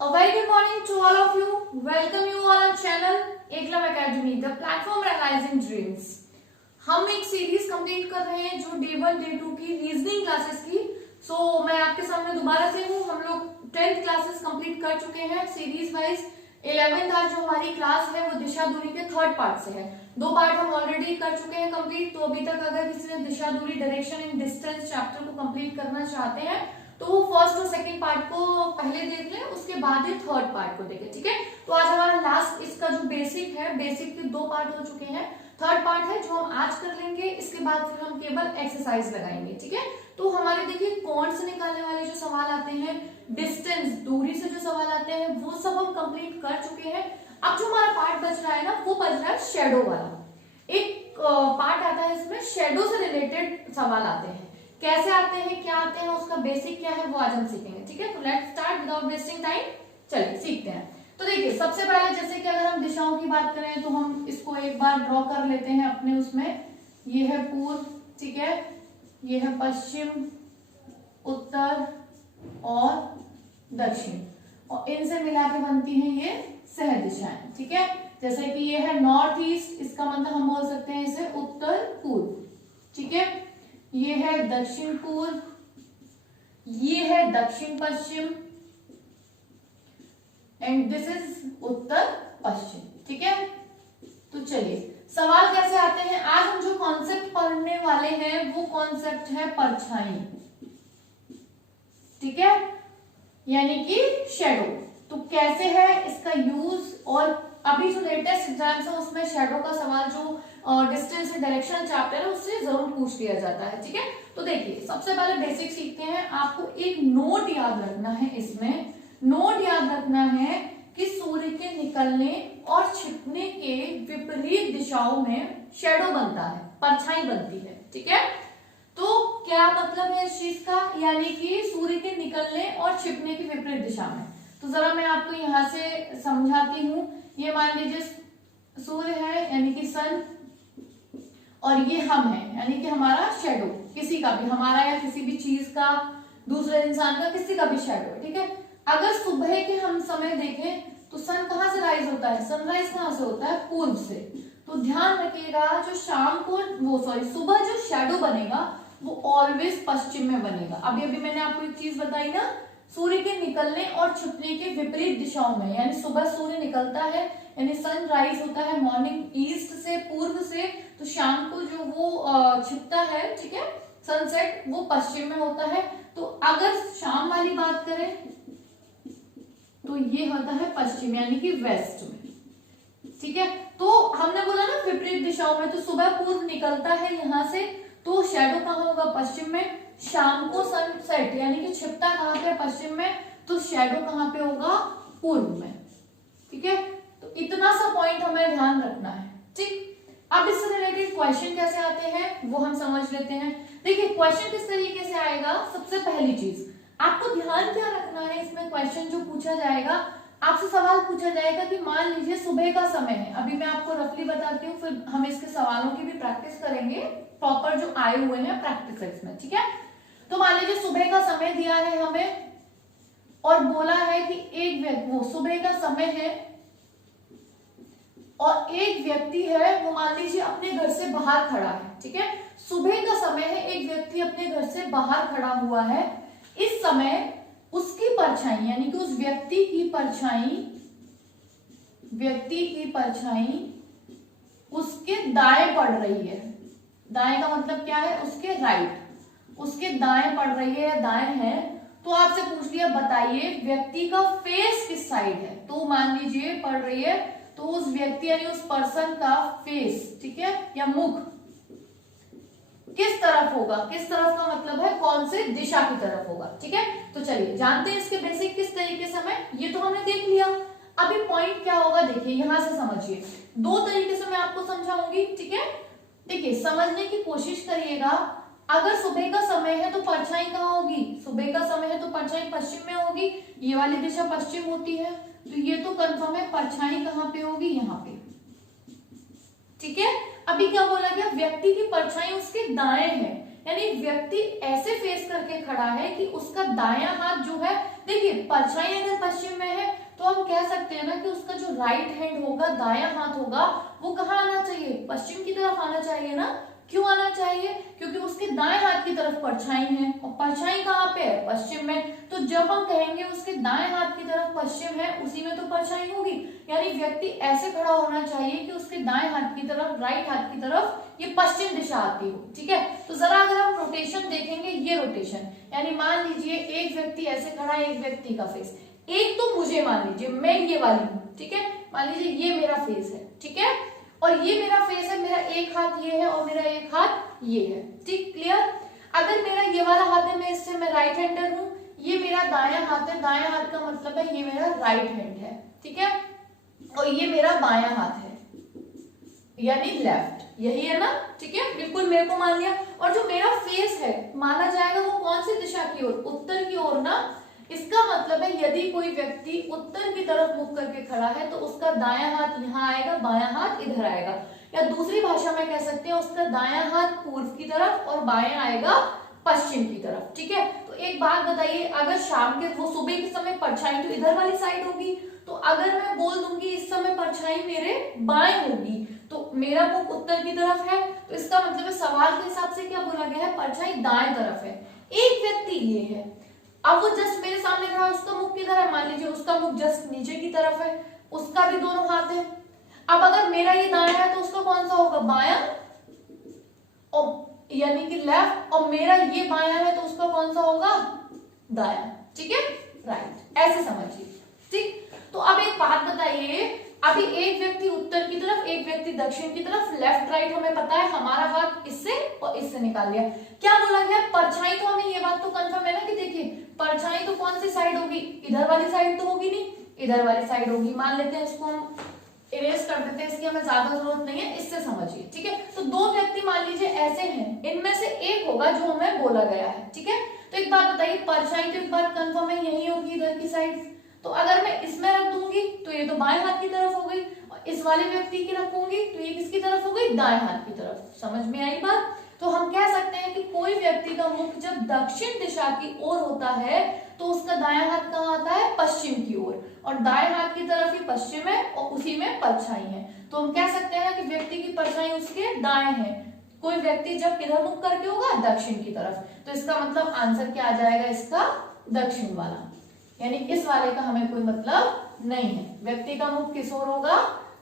A very good morning to all of you. Welcome you all on channel Eklavya Academy, the platform realizing dreams. हम एक series complete कर रहे हैं जो day 1 day 2 की reasoning classes की। मैं आपके सामने दोबारा से हूँ। हम लोग 10th क्लासेस कंप्लीट कर चुके हैं सीरीज वाइज। 11th आज जो हमारी क्लास है वो दिशा दूरी के थर्ड पार्ट से है। 2 पार्ट हम ऑलरेडी कर चुके हैं कंप्लीट। तो अभी तक अगर किसी ने दिशा दूरी डायरेक्शन इन डिस्टेंस चैप्टर को कंप्लीट करना चाहते हैं तो वो फर्स्ट और सेकंड पार्ट को पहले देख लें, उसके बाद ही थर्ड पार्ट को देखें। ठीक है, तो आज हमारा लास्ट इसका जो बेसिक है, बेसिक के 2 पार्ट हो चुके हैं। थर्ड पार्ट है जो हम आज कर लेंगे। इसके बाद फिर हम केवल एक्सरसाइज लगाएंगे। ठीक है, तो हमारे देखिए कोण से निकालने वाले जो सवाल आते हैं, डिस्टेंस दूरी से जो सवाल आते हैं, वो सब हम कंप्लीट कर चुके हैं। अब जो हमारा पार्ट बच रहा है ना, वो बच रहा है शेडो वाला। एक पार्ट आता है इसमें शेडो से रिलेटेड सवाल आते हैं। कैसे आते हैं, क्या आते हैं, उसका बेसिक क्या है, वो आज हम सीखेंगे। ठीक है, तो let's start without wasting time. चलिए सीखते हैं। तो देखिए सबसे पहले जैसे कि अगर हम दिशाओं की बात करें तो हम इसको एक बार ड्रॉ कर लेते हैं अपने उसमें। ये है पूर्व, ठीक है, ये है पश्चिम, उत्तर और दक्षिण, और इनसे मिला के बनती हैं ये सह दिशाएं। ठीक है, जैसे कि ये है नॉर्थ ईस्ट, इसका मतलब हम बोल सकते हैं इसे उत्तर पूर्व। ठीक है, ये है दक्षिण पूर्व, ये है दक्षिण पश्चिम, एंड दिस इज उत्तर पश्चिम। ठीक है, तो चलिए सवाल कैसे आते हैं। आज हम जो कॉन्सेप्ट पढ़ने वाले हैं वो कॉन्सेप्ट है परछाई। ठीक है, यानी कि शेडो। तो कैसे है इसका यूज, और अभी जो लेटेस्ट एग्जाम्स है उसमें शेडो का सवाल जो डिस्टेंस एंड डायरेक्शन चैप्टर है उससे जरूर पूछ लिया जाता है। ठीक है, तो देखिए सबसे पहले बेसिक सीखते हैं। आपको एक नोट याद रखना है। इसमें नोट याद रखना है कि सूर्य के निकलने और छिपने के विपरीत दिशाओं में शेडो बनता है, परछाई बनती है। ठीक है, तो क्या मतलब है इस चीज का, यानी कि सूर्य के निकलने और छिपने की विपरीत दिशा में। तो जरा मैं आपको यहां से समझाती हूँ। ये मान लीजिए सूर्य है यानी कि सन, और ये हम है यानी कि हमारा शेडो, किसी का भी, हमारा या किसी भी चीज का, दूसरे इंसान का, किसी का भी शेडो है। ठीक है, अगर सुबह के हम समय देखें तो सन कहाँ से राइज होता है, सनराइज कहाँ से होता है, पूर्व से। तो ध्यान रखिएगा जो शाम को सुबह जो शेडो बनेगा वो ऑलवेज पश्चिम में बनेगा। अभी मैंने आपको एक चीज बताई ना, सूर्य के निकलने और छुपने के विपरीत दिशाओं में, यानी सुबह सूर्य निकलता है यानी सन राइज होता है मॉर्निंग ईस्ट से, पूर्व से, तो शाम को जो वो छिपता है, ठीक है, सनसेट, वो पश्चिम में होता है। तो अगर शाम वाली बात करें तो ये होता है पश्चिम यानी कि वेस्ट में। ठीक है, तो हमने बोला ना विपरीत दिशाओं में, तो सुबह पूर्व निकलता है यहां से, तो शेडो कहाँ होगा, पश्चिम में। शाम को सनसेट यानी कि छिपता कहाँ पे, पश्चिम में, तो शेडो कहाँ पे होगा, पूर्व में। ठीक है, तो इतना सा पॉइंट हमें ध्यान रखना है। ठीक, अब इससे रिलेटेड क्वेश्चन कैसे आते हैं वो हम समझ लेते हैं। देखिए क्वेश्चन किस तरीके से आएगा। सबसे पहली चीज आपको ध्यान क्या रखना है, इसमें क्वेश्चन जो पूछा जाएगा, आपसे सवाल पूछा जाएगा कि मान लीजिए सुबह का समय है। अभी मैं आपको रफली बताती हूँ, फिर हम इसके सवालों की भी प्रैक्टिस करेंगे, प्रॉपर जो आए हुए हैं प्रैक्टिस में। ठीक है, तो मान लीजिए सुबह का समय दिया है हमें और बोला है कि एक व्यक्ति, वो सुबह का समय है और एक व्यक्ति है, वो मान लीजिए अपने घर से बाहर खड़ा है। ठीक है, सुबह का समय है, एक व्यक्ति अपने घर से बाहर खड़ा हुआ है। इस समय उसकी परछाई यानी कि उस व्यक्ति की परछाई उसके दाएं पड़ रही है। दाएं का मतलब क्या है, उसके राइट, उसके दाएं पड़ रही है या दाएं है। तो आपसे पूछ लिया बताइए व्यक्ति का फेस किस साइड है, तो मान लीजिए पड़ रही है, तो उस व्यक्ति यानी उस पर्सन का फेस, ठीक है, या मुख किस तरफ होगा। किस तरफ का मतलब है कौन से दिशा की तरफ होगा। ठीक है, तो चलिए जानते हैं इसके बेसिक किस तरीके से हमें, ये तो हमने देख लिया। अभी पॉइंट क्या होगा देखिए, यहां से समझिए। 2 तरीके से मैं आपको समझाऊंगी। ठीक है, देखिए समझने की कोशिश करिएगा। अगर सुबह का समय है तो परछाई कहाँ होगी, सुबह का समय है तो परछाई पश्चिम में होगी, ये वाली दिशा पश्चिम होती है, तो ये तो कंफर्म है परछाई कहाँ पे होगी, यहाँ पे। ठीक है, अभी क्या बोला गया, व्यक्ति की परछाई उसके दाएं है, यानी व्यक्ति ऐसे फेस करके खड़ा है कि उसका दायां हाथ जो है देखिए परछाई अगर पश्चिम में है तो हम कह सकते हैं ना कि उसका जो राइट हैंड होगा, दायां हाथ होगा, वो कहाँ आना चाहिए, पश्चिम की तरफ आना चाहिए ना। क्यों आना चाहिए, क्योंकि उसके दाएं हाथ की तरफ परछाई है और परछाई कहाँ पे है, पश्चिम में। तो जब हम कहेंगे उसके दाएं हाथ की तरफ पश्चिम है, उसी में तो परछाई होगी, यानी व्यक्ति ऐसे खड़ा होना चाहिए कि उसके दाएं हाथ की तरफ, राइट हाथ की तरफ ये पश्चिम दिशा आती हो। ठीक है, तो जरा अगर हम रोटेशन देखेंगे, ये रोटेशन, यानी मान लीजिए एक व्यक्ति ऐसे खड़ा है, एक व्यक्ति का फेस, एक तो मुझे मान लीजिए मैं ये वाली हूँ, ठीक है, मान लीजिए ये मेरा फेस है, ठीक है, और ये मेरा फेस है, मेरा एक हाथ ये है और मेरा एक हाथ ये है, ठीक, क्लियर। अगर मेरा ये वाला हाथ है, मैं इससे मैं राइट हैंडर हूँ, ये मेरा दायां हाथ है, दायां हाथ का मतलब है ये मेरा राइट हैंड है, ठीक है, और ये मेरा बायां हाथ है यानी लेफ्ट, यही है ना, ठीक है, बिल्कुल मेरे को मान लिया। और जो मेरा फेस है माना जाएगा वो कौन सी दिशा की ओर, उत्तर की ओर ना। इसका मतलब है यदि कोई व्यक्ति उत्तर की तरफ मुख करके खड़ा है तो उसका दायां हाथ यहाँ आएगा, बायां हाथ इधर आएगा, या दूसरी भाषा में कह सकते हैं उसका दायां हाथ पूर्व की तरफ और बायां आएगा पश्चिम की तरफ, ठीक है। तो एक बात बताइए, अगर शाम के वो सुबह के समय परछाई तो इधर वाली साइड होगी, तो अगर मैं बोल दूंगी इस समय परछाई मेरे बाएं होगी तो मेरा मुख उत्तर की तरफ है, तो इसका मतलब है सवाल के हिसाब से क्या बोला गया है, परछाई दाएं तरफ है। एक व्यक्ति ये है, अब वो जस्ट मेरे सामने खड़ा है, उसका मुख किधर है, मान लीजिए उसका मुख जस्ट नीचे की तरफ है, उसका भी दोनों हाथ है। अब अगर मेरा ये दायां है तो उसका कौन सा होगा, बायां, और यानी कि लेफ्ट, और मेरा ये बायां है तो उसका कौन सा होगा, दायां, ठीक है, राइट, ऐसे समझिए, ठीक। तो अब एक बात बताइए, अभी एक व्यक्ति उत्तर की तरफ, एक व्यक्ति दक्षिण की तरफ, लेफ्ट राइट हमें पता है, हमारा हाथ इससे और इससे निकाल लिया, क्या बोला गया, परछाई, तो हमें ये बात तो कंफर्म है ना कि देखिए परछाई तो कौन सी साइड होगी, इधर वाली साइड तो होगी नहीं, इधर वाली साइड होगी, मान लेते हैं इसको हम इरेज कर देते हैं, इसकी हमें ज्यादा जरूरत नहीं है, इससे समझिए, ठीक है। तो दो व्यक्ति मान लीजिए ऐसे हैं, इनमें से एक होगा जो हमें बोला गया है, ठीक है। तो एक बात बताइए, परछाई तो एक बात कंफर्म है यही होगी इधर की साइड, तो अगर मैं इसमें रख दूंगी तो ये तो बाएं हाथ की तरफ हो गई, और इस वाले व्यक्ति की रखूंगी तो ये किसकी तरफ हो गई, दाएं हाथ की तरफ, समझ में आई बात। तो हम कह सकते हैं कि कोई व्यक्ति का मुख जब दक्षिण दिशा की ओर होता है तो उसका दायां हाथ कहाँ आता है, पश्चिम की ओर, और दाएं हाथ की तरफ ही पश्चिम है और उसी में परछाई है। तो हम कह सकते हैं कि व्यक्ति की परछाई उसके दाएं है। कोई व्यक्ति जब किधर मुख करके होगा, दक्षिण की तरफ, तो इसका मतलब आंसर क्या आ जाएगा इसका, दक्षिण वाला, यानी इस वाले का हमें कोई मतलब नहीं है। व्यक्ति का मुख किस ओर होगा,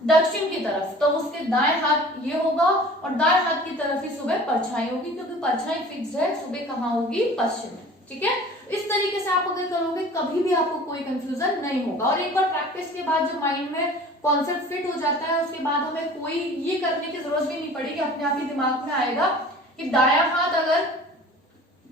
दक्षिण की तरफ, तो उसके दाएं हाथ ये होगा और दाएं हाथ की तरफ ही सुबह परछाई होगी, क्योंकि परछाई फिक्स है, सुबह कहाँ होगी, पश्चिम में, ठीक है। इस तरीके से आप अगर करोगे कभी भी आपको कोई कंफ्यूजन नहीं होगा, और एक बार प्रैक्टिस के बाद जो माइंड में कॉन्सेप्ट फिट हो जाता है उसके बाद हमें कोई ये करने की जरूरत भी नहीं पड़ेगी, अपने आप ही दिमाग में आएगा कि दायां हाथ अगर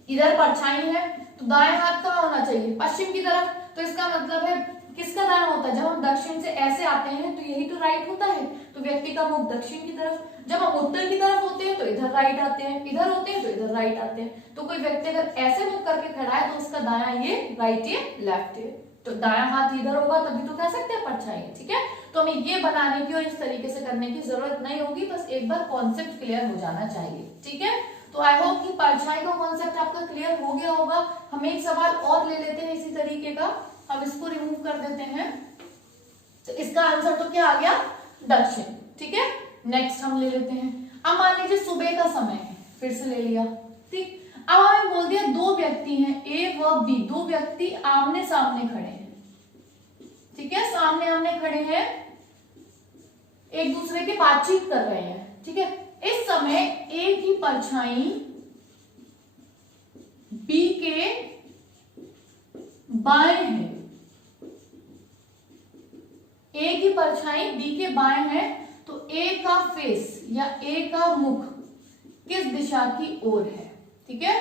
इधर परछाई है तो दाएं हाथ कहाँ होना चाहिए, पश्चिम की तरफ, तो इसका मतलब है किसका दायां होता है, जब हम दक्षिण से ऐसे आते हैं तो यही तो राइट होता है, तो व्यक्ति का मुख दक्षिण की तरफ, जब हम उत्तर की तरफ होते हैं तो इधर राइट आते हैं, इधर होते हैं तो इधर राइट आते हैं। तो कोई व्यक्ति अगर ऐसे मुख करके खड़ा है तो उसका दायां ये राइट ये लेफ्ट है, तो दायां हाथ इधर होगा तभी तो कह सकते हैं परछाई, ठीक है। तो हमें ये बनाने की और इस तरीके से करने की जरूरत नहीं होगी, बस एक बार कॉन्सेप्ट क्लियर हो जाना चाहिए, ठीक है। तो आई होप कि परछाई का कॉन्सेप्ट आपका क्लियर हो गया होगा। हम एक सवाल और ले लेते हैं इसी तरीके का, अब इसको रिमूव कर देते हैं, तो इसका आंसर तो क्या आ गया, दक्षिण, ठीक है। नेक्स्ट हम ले लेते हैं, अब मान लीजिए सुबह का समय है, फिर से ले लिया, ठीक। अब हमें बोल दिया दो व्यक्ति हैं, ए व बी, दो व्यक्ति आमने सामने खड़े हैं, ठीक है, सामने आमने खड़े हैं, एक दूसरे की बातचीत कर रहे हैं, ठीक है। इस समय ए की परछाई बी के बाएं है, ए की परछाई बी के बाएं है, तो ए का फेस या ए का मुख किस दिशा की ओर है, ठीक है,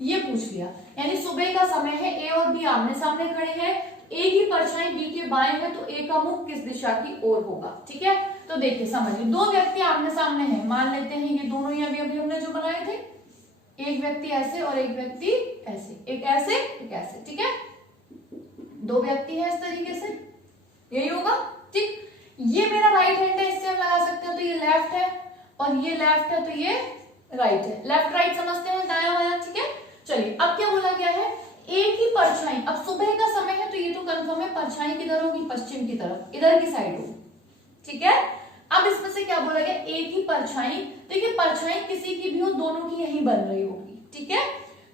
ये पूछ लिया। यानी सुबह का समय है, ए और बी आमने सामने खड़े हैं, ए की परछाई बी के बाएं है, तो ए का मुख किस दिशा की ओर होगा, ठीक है। तो देखिए समझिए, दो व्यक्ति आमने सामने हैं, मान लेते हैं ये दोनों ही अभी हमने जो बनाए थे, एक व्यक्ति ऐसे और एक व्यक्ति ऐसे, एक ऐसे एक ऐसे, ठीक है, दो व्यक्ति है इस तरीके से, यही होगा, ठीक। ये मेरा राइट हैंड है, इससे हम लगा सकते हैं, तो ये लेफ्ट है और ये लेफ्ट है तो ये राइट है, लेफ्ट राइट समझते हैं, दायां बायां, ठीक है। चलिए अब क्या बोला गया है, ए की परछाई, अब सुबह का समय हमें परछाई किधर होगी, पश्चिम की तरफ, इधर की साइड होगी, ठीक है। अब इसमें से क्या बोला गया, एक ही परछाई, देखिए परछाई किसी की भी हो, दोनों की यही बन रही होगी, ठीक है।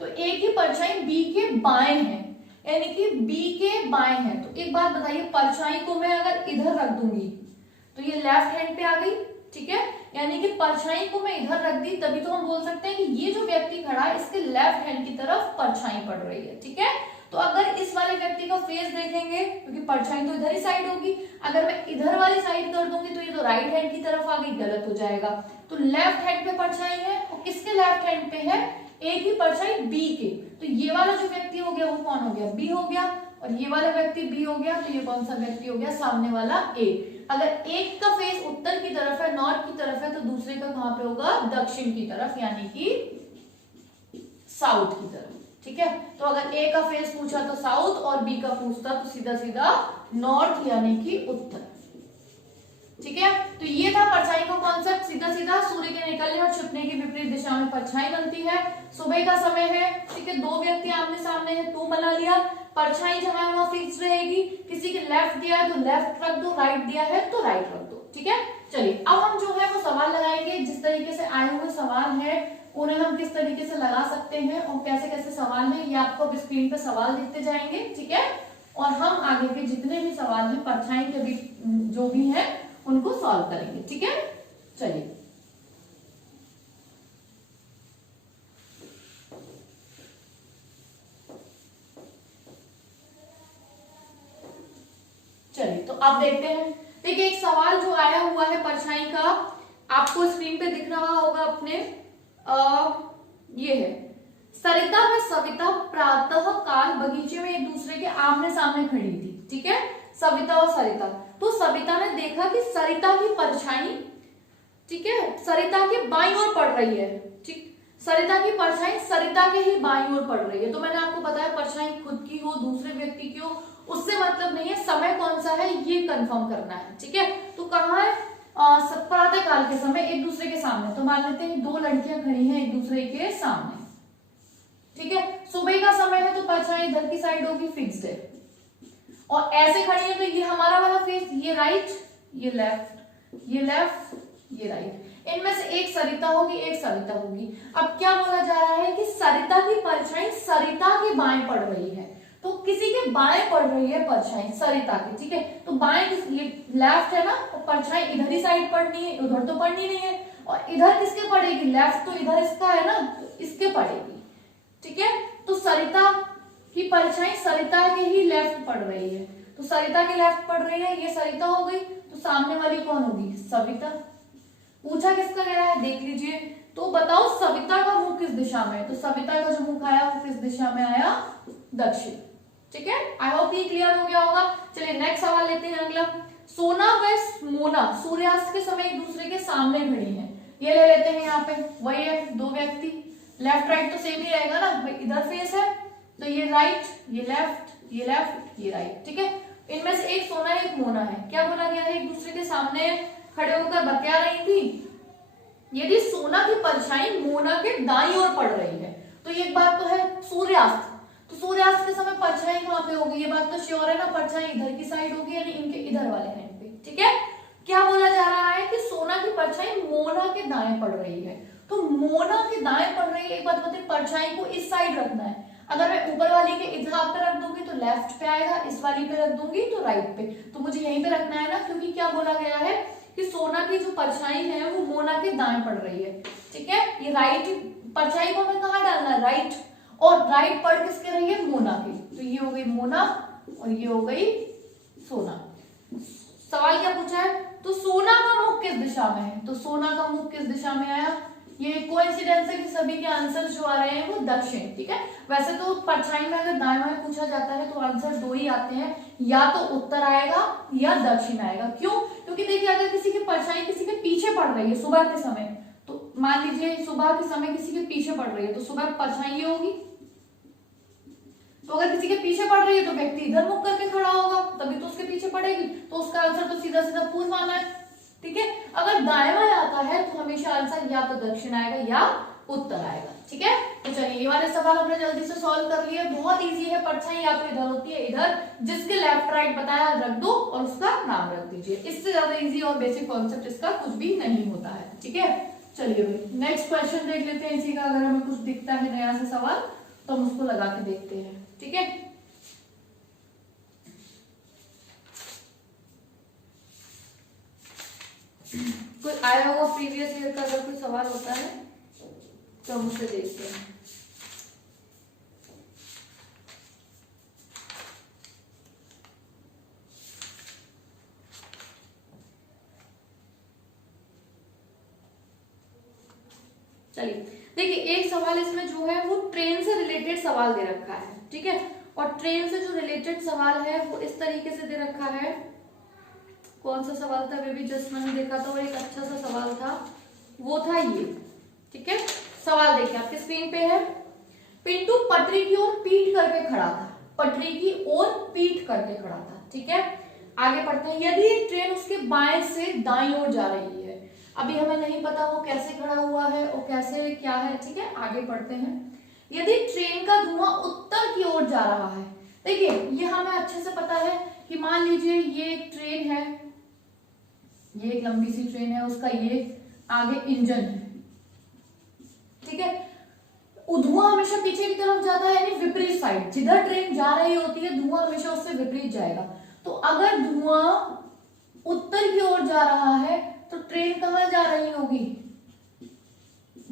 तो एक ही परछाई बी के बाएं है, यानी कि बी के बाएं है। तो एक बात बताइए, परछाई को मैं अगर इधर रख दूंगी तो ये लेफ्ट हैंड पे आ गई, ठीक है। यानी कि परछाई को मैं इधर रख दी, तभी तो हम बोल सकते हैं कि ये जो व्यक्ति खड़ा है इसके लेफ्ट हैंड की तरफ परछाई पड़ रही है, ठीक है। तो अगर इस वाले व्यक्ति का फेस देखेंगे, क्योंकि परछाई तो इधर ही साइड होगी, अगर मैं इधर वाली साइड कर दूंगी तो ये तो राइट हैंड की तरफ आ गई, गलत हो जाएगा। तो लेफ्ट हैंड पे परछाई है, और किसके लेफ्ट हैंड पे है, एक ही परछाई बी के। तो ये वाला जो व्यक्ति हो गया वो कौन हो गया, बी हो गया, और ये वाला व्यक्ति बी हो गया, तो ये कौन सा व्यक्ति हो गया, सामने वाला ए। अगर एक का फेस उत्तर की तरफ है, नॉर्थ की तरफ है, तो दूसरे का कहां पे होगा, दक्षिण की तरफ, यानी कि साउथ की तरफ, ठीक है। तो अगर ए का फेस पूछा तो साउथ, और बी का पूछता तो सीधा सीधा नॉर्थ यानी कि उत्तर, ठीक है। तो ये था परछाई का कॉन्सेप्ट, सीधा सीधा सूर्य के निकलने और छिपने की विपरीत दिशा में परछाई बनती है। सुबह का समय है, ठीक है, दो व्यक्ति आमने सामने है, तो बना लिया। परछाई जहां है वहां फिक्स रहेगी, किसी के लेफ्ट दिया है तो लेफ्ट रख दो, राइट दिया है तो राइट रख दो, ठीक है। चलिए अब हम जो है वो सवाल लगाएंगे, जिस तरीके से आए हुए सवाल है उन्हें हम किस तरीके से लगा सकते हैं और कैसे कैसे सवाल है, ये आपको अब स्क्रीन पे सवाल दिखते जाएंगे, ठीक है। और हम आगे के जितने भी सवाल हैं परछाई के भी जो भी है उनको सॉल्व करेंगे, ठीक है। चलिए तो आप देखते हैं, देखिए एक सवाल जो आया हुआ है परछाई का, आपको स्क्रीन पे दिख रहा होगा अपने, ये है, सरिता व सविता प्रातः काल बगीचे में एक दूसरे के आमने सामने खड़ी थी, ठीक है, सविता और सरिता। तो सविता ने देखा कि सरिता की परछाई, ठीक है, सरिता के बाईं ओर पड़ रही है, ठीक, सरिता की परछाई सरिता के ही बाईं ओर पड़ रही है। तो मैंने आपको बताया परछाई खुद की हो, दूसरे व्यक्ति की हो, उससे मतलब नहीं है, समय कौन सा है ये कंफर्म करना है, ठीक है। तो कहाँ है, प्रातः काल के समय एक दूसरे के सामने, तो मान लेते हैं दो लड़कियां खड़ी हैं एक दूसरे के सामने, ठीक है। सुबह का समय है तो परछाई इधर की साइड होगी, फिक्स्ड है, और ऐसे खड़ी है तो ये हमारा वाला फेस, ये राइट, ये लेफ्ट, ये लेफ्ट, ये राइट। इनमें से एक सरिता होगी, एक सविता होगी। अब क्या बोला जा रहा है कि सरिता की परछाई सरिता के बाएं पड़ रही है, तो किसी के बाएं पड़ रही है परछाई सरिता की, ठीक है। तो बाएं किस, ये लेफ्ट है ना, तो परछाई इधर ही साइड पड़नी है, उधर तो पड़नी नहीं है, और इधर किसके पड़ेगी, लेफ्ट तो इधर इसका है ना, तो इसके पड़ेगी, ठीक है। तो सरिता की परछाई सरिता के ही लेफ्ट पड़ रही है, तो सरिता के लेफ्ट पड़ रही है, ये सरिता हो गई, तो सामने वाली कौन होगी, सविता। पूछा किसका गया है, देख लीजिए, तो बताओ सविता का मुंह किस दिशा में है, तो सविता का जो मुंह आया वो किस दिशा में आया, दक्षिण, ठीक है। आई होप ये क्लियर हो गया होगा। चलिए नेक्स्ट सवाल लेते हैं अगला। सोना व मोना सूर्यास्त के समय एक दूसरे के सामने खड़ी हैं, ये ले लेते हैं यहाँ पे, वही है, दो व्यक्ति, लेफ्ट राइट तो सेम ही रहेगा ना, भाई इधर फेस है तो ये राइट, ये लेफ्ट, ये लेफ्ट, ये राइट, ठीक है। इनमें से एक सोना एक मोना है, क्या बोला गया है, एक दूसरे के सामने खड़े होकर बतिया रही थी, यदि सोना की परछाई मोना के दाईं ओर पड़ रही है, तो ये बात तो है सूर्यास्त, तो सूर्यास्त के समय परछाई कहां पे होगी, ये बात तो श्योर है ना, परछाई इधर की साइड होगी, यानी इनके इधर वाले हैंड पे, ठीक है। क्या बोला जा रहा है कि सोना की परछाई मोना के दाएं पड़ रही है, तो मोना के दाएं पड़ रही है, एक बात बताइए, परछाई को इस साइड रखना है, अगर मैं ऊपर वाली के इधर पे रख दूंगी तो लेफ्ट पे आएगा, इस वाली पे रख दूंगी तो राइट पे, तो मुझे यहीं पे रखना है ना, क्योंकि क्या बोला गया है कि सोना की जो परछाई है वो मोना के दाएं पड़ रही है, ठीक है। ये राइट परछाई को हमें कहाँ डालना है, राइट, और राइट पड़ किसके रही है, मोना की, तो ये हो गई मोना और ये हो गई सोना। सवाल क्या पूछा है, तो सोना का मुख किस दिशा में है, तो सोना का मुख किस दिशा में आया, ये कोइंसिडेंस है कि सभी के आंसर जो आ रहे हैं वो दक्षिण, ठीक है। वैसे तो परछाई में अगर दाएं बाएं पूछा जाता है तो आंसर दो ही आते हैं, या तो उत्तर आएगा या दक्षिण आएगा। क्यों, क्योंकि देखिए अगर किसी की परछाई किसी के पीछे पड़ रही है सुबह के समय, तो मान लीजिए सुबह के समय किसी के पीछे पड़ रही है, तो सुबह परछाई ये होगी, तो अगर किसी के पीछे पड़ रही है तो व्यक्ति इधर मुख करके खड़ा होगा, तभी तो उसके पीछे पड़ेगी, तो उसका आंसर तो सीधा सीधा पूर्व आना है, ठीक है। अगर दाएं बाएं आता है तो हमेशा आंसर या तो दक्षिण आएगा या उत्तर आएगा। ठीक है। तो चलिए ये वाले सवाल हमने जल्दी से सॉल्व कर लिए। बहुत इजी है, परछाई या तो इधर होती है इधर, जिसके लेफ्ट राइट बताया रख दो और उसका नाम रख दीजिए। इससे ज्यादा इजी और बेसिक कॉन्सेप्ट इसका कुछ भी नहीं होता है, ठीक है। चलिए भाई नेक्स्ट क्वेश्चन देख लेते हैं इसी का। अगर हमें कुछ दिखता है नया से सवाल तो हम उसको लगा के देखते हैं, ठीक है। कोई आया हुआ प्रीवियस ईयर का अगर कोई सवाल होता है तो हम उसे देखते हैं। चलिए देखिए, एक सवाल इसमें जो है वो ट्रेन से रिलेटेड सवाल दे रखा है, ठीक है। और ट्रेन से जो रिलेटेड सवाल है वो इस तरीके से दे रखा है। कौन सा सवाल था बेबी, जस्ट मैंने देखा था और एक अच्छा सा सवाल था, वो था ये, ठीक है। सवाल देखिए आपके स्क्रीन पे है। पिंटू पटरी की ओर पीठ करके खड़ा था, पटरी की ओर पीठ करके खड़ा था, ठीक है। आगे पढ़ते हैं। यदि एक ट्रेन उसके बाएं से दाईं ओर जा रही है, अभी हमें नहीं पता वो कैसे खड़ा हुआ है और कैसे क्या है, ठीक है। आगे पढ़ते हैं। यदि ट्रेन का धुआं उत्तर की ओर जा रहा है, देखिए ये हमें अच्छे से पता है कि मान लीजिए ये एक ट्रेन है, ये एक लंबी सी ट्रेन है, उसका ये आगे इंजन है, ठीक है। धुआं हमेशा पीछे की तरफ जाता है, यानी विपरीत साइड, जिधर ट्रेन जा रही होती है धुआं हमेशा उससे विपरीत जाएगा। तो अगर धुआं उत्तर की ओर जा रहा है तो ट्रेन कहां जा रही होगी,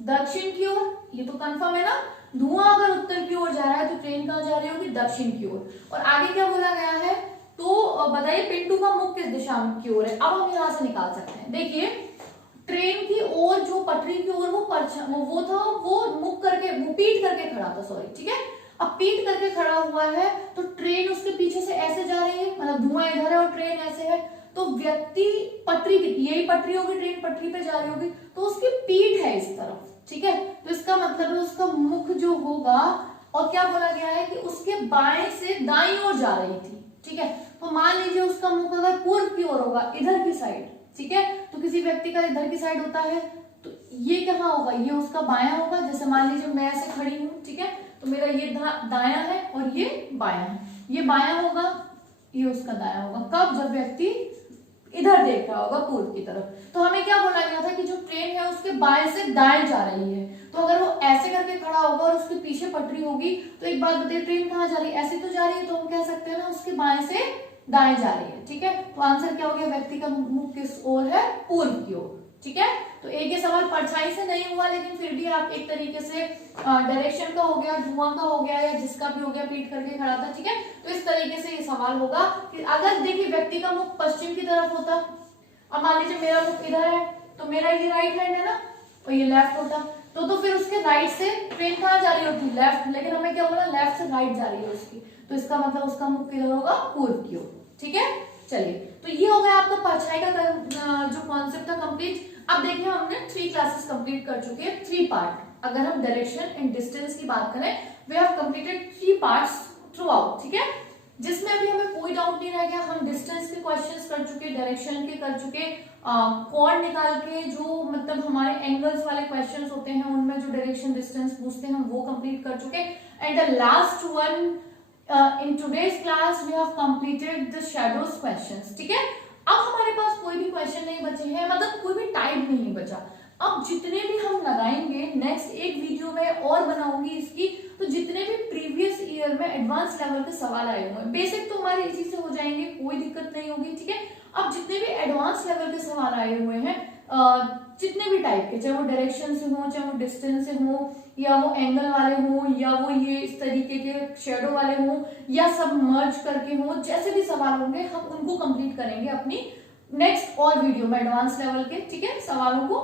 दक्षिण की ओर। ये तो कंफर्म है ना, धुआं अगर उत्तर की ओर जा रहा है तो ट्रेन कहां जा रही होगी, दक्षिण की ओर। और आगे क्या बोला गया है, तो बताइए पिंटू का मुख किस दिशा की ओर है। अब हम यहां से निकाल सकते हैं। देखिए ट्रेन की ओर जो पटरी की ओर वो था, वो मुख करके, वो पीठ करके खड़ा था, सॉरी, ठीक है। अब पीठ करके खड़ा हुआ है तो ट्रेन उसके पीछे से ऐसे जा रही है, मतलब धुआं इधर है और ट्रेन ऐसे है, तो व्यक्ति पटरी, यही पटरी होगी, ट्रेन पटरी पे जा रही होगी, तो उसकी पीठ है इस तरफ, ठीक है। तो इसका मतलब है उसका मुख जो होगा, और क्या बोला गया है कि उसके बाएं से दाईं ओर जा रही थी, ठीक है। तो मान लीजिए उसका मुख अगर पूर्व की ओर होगा, इधर की साइड, ठीक है। तो किसी व्यक्ति का इधर की साइड होता है तो ये कहाँ होगा, ये उसका बायां होगा। जैसे मान लीजिए मैं ऐसे खड़ी हूं, ठीक है, तो मेरा ये दायां है और ये बायां है, ये बायां होगा, ये उसका दायां होगा। कब, जब व्यक्ति इधर देख रहा होगा पूर्व की तरफ। तो हमें क्या बोला गया था कि जो ट्रेन है उसके बाएं से दाएं जा रही है, तो अगर वो ऐसे करके खड़ा होगा और उसके पीछे पटरी होगी, तो एक बात बताइए ट्रेन कहाँ जा रही है, ऐसे तो जा रही है, तो हम कह सकते हैं ना उसके बाएं से दाएं जा रही है, ठीक है। तो आंसर क्या हो गया, व्यक्ति का मुख किस ओर है, पूर्व की ओर, ठीक है। तो एक ये सवाल परछाई से नहीं हुआ, लेकिन फिर भी आप एक तरीके से डायरेक्शन का हो गया, धुआं का हो गया, या जिसका भी हो गया, पीठ करके खड़ा था, ठीक है। तो इस तरीके से ये सवाल होगा कि अगर देखिए व्यक्ति का मुख पश्चिम की तरफ होता, अब मान लीजिए मेरा मुख इधर है, तो मेरा ये राइट हैंड है ना, और ये लेफ्ट होता, तो फिर उसके राइट से ट्रेन कहाँ जा रही होती, लेफ्ट। लेकिन हमें क्या बोला, लेफ्ट से राइट जा रही है उसकी, तो इसका मतलब उसका मुख किधर होगा, पूर्व की ओर, ठीक है। चलिए तो ये हो गया आपका परछाई का जो कॉन्सेप्ट था कंप्लीट। अब देखिए हमने 3 क्लासेस कंप्लीट कर चुके हैं, 3 पार्ट। अगर हम डायरेक्शन एंड डिस्टेंस की बात करें, we have completed 3 parts throughout, ठीक है। जिसमें अभी हमें कोई डाउट नहीं रह गया। हम डिस्टेंस के क्वेश्चंस कर चुके, डायरेक्शन के कर चुके, कोण निकाल के जो मतलब हमारे एंगल्स वाले क्वेश्चंस होते हैं उनमें जो डायरेक्शन डिस्टेंस पूछते हैं हम वो कंप्लीट कर चुके। And the last one in today's class we have completed the shadows questions, ठीक है। अब हमारे पास कोई भी क्वेश्चन नहीं बचे हैं, मतलब कोई भी टाइप नहीं बचा। अब जितने भी हम लगाएंगे नेक्स्ट एक वीडियो में और बनाऊंगी इसकी, तो जितने भी प्रीवियस ईयर में एडवांस लेवल के सवाल आए हुए हैं, बेसिक तो हमारे इसी से हो जाएंगे, कोई दिक्कत नहीं होगी, ठीक है। अब जितने भी एडवांस लेवल के सवाल आए हुए हैं, जितने भी टाइप के, चाहे वो डायरेक्शन से हो, चाहे वो डिस्टेंस से हो, या वो एंगल वाले हो, या वो ये इस तरीके के शेडो वाले हो, या सब मर्ज करके हो, जैसे भी सवाल होंगे हम उनको कंप्लीट करेंगे अपनी नेक्स्ट और वीडियो में एडवांस लेवल के, ठीक है, सवालों को